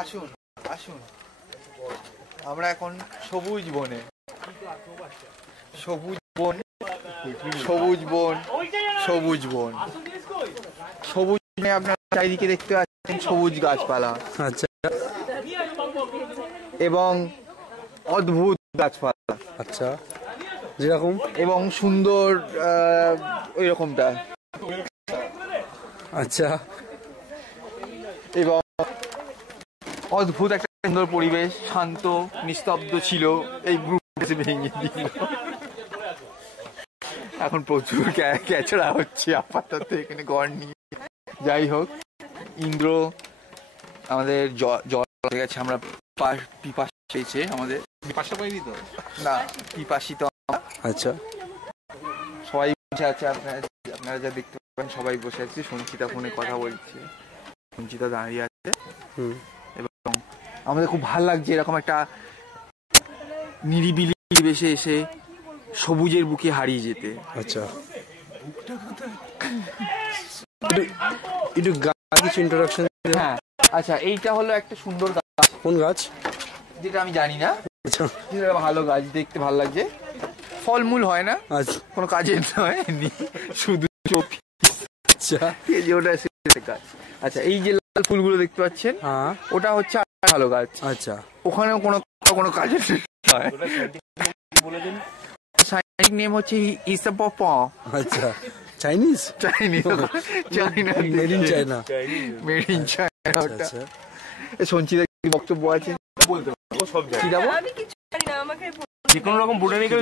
আসুন আসুন, আমরা এখন সবুজ বনে, সবুজ বন, সবুজ বন, সবুজ বন, সবুজ বনে আপনার চারিদিকে দেখতে পাচ্ছেন সবুজ গাছপালা। আচ্ছা, এবং অদ্ভুত গাছপালা। আচ্ছা, যেরকম এবং সুন্দর ওই রকমটা। আচ্ছা, এবং অদ্ভুত একটা সুন্দর পরিবেশ, শান্ত নিস্তব্ধ ছিল। এই গ্রুপ এসে ভেঙে দিল। এখন প্রচুর ক্যাচড়া হচ্ছে আপাতত এখানে গড় নিয়ে। যাই হোক, ইন্দ্র আমাদের জল হয়ে গেছে, আমরা পিপাসা পেয়েছে আমাদের। পিপাসা পাইনি তো না, পিপাসিত। আচ্ছা, সবাই বসে আছে, আপনারা যা দেখতে পাবেন সবাই বসে আছে। সঞ্চিতা ফোনে কথা বলছে, সঞ্চিতা দাঁড়িয়ে আছে। এবং আমাদের খুব ভালো লাগছে এরকম একটা নিরিবিলি পরিবেশে এসে সবুজের বুকে হারিয়ে যেতে। আচ্ছা, একটু গাছ কিছু ইন্ট্রোডাকশন। হ্যাঁ, আচ্ছা, এইটা হলো একটা সুন্দর গাছ। কোন গাছ? যেটা আমি জানি না, যেটা ভালো গাছ, দেখতে ভালো লাগছে। ফলমূল হয় না, আচ্ছা, কোনো কাজের নয়, শুধু আচ্ছা, গাছ। আচ্ছা, এই যে লাল ফুলগুলো দেখতে পাচ্ছেন, ওটা হচ্ছে ভালো গাছ। আচ্ছা, ওখানেও কোনো কাজের নয়। সাইন্টিফিক নেম হচ্ছে ইসাপপা। আচ্ছা, Chinese, Chinese, China, made in China, made in China. আচ্ছা, সঞ্চিতা বক্তব্য আছে, বলতে পারবো সব জায়গায়। আমি কিছু জানি না, আমাকে যে কোনো রকম বোটানিক্যাল